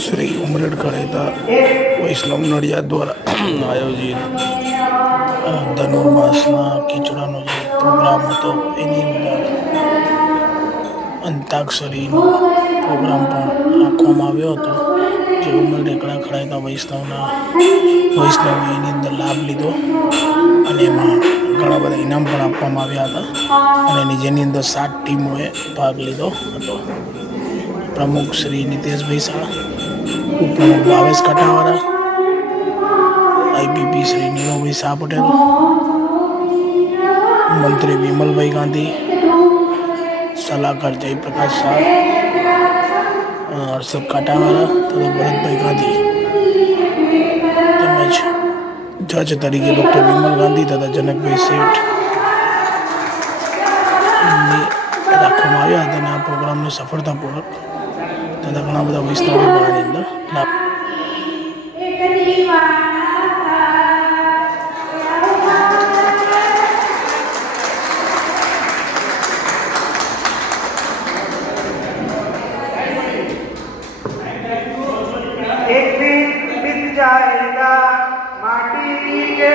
શ્રી ઉમરેડ કળેતા વૈષ્ણવ નડિયાદ દ્વારા આયોજિત ધનુર્માસના ખીચડાનો જે પ્રોગ્રામ હતો એની અંદર અંતાક્ષરીનો પ્રોગ્રામ પણ રાખવામાં આવ્યો હતો, જે ઉમરેડ એકડા ખળાયતા વૈષ્ણવોએ એની અંદર લાભ લીધો અને એમાં ઘણા બધા ઇનામ પણ આપવામાં આવ્યા હતા અને જેની અંદર 7 ટીમોએ ભાગ લીધો હતો. પ્રમુખ શ્રી નીતેશભાઈ શાહ, ઉપપ્રમુખ ભાવેશ કાંટાવાળા, આઈપીપી શ્રી નીરવભાઈ શાહ પટેલ, મંત્રી વિમલભાઈ ગાંધી, સલાહકાર જયપ્રકાશ શાહ, હર્ષદ કાંટાવાળા તથા ભરતભાઈ ગાંધી તેમજ જજ તરીકે ડૉક્ટર વિમલ ગાંધી તથા જનકભાઈ શેઠ રાખવામાં આવ્યા હતા અને આ પ્રોગ્રામને સફળતાપૂર્વક તથા ઘણા બધા વૈષ્ણવો પણ આની અંદર લાભ एक दिन बीत जाएगा माटी के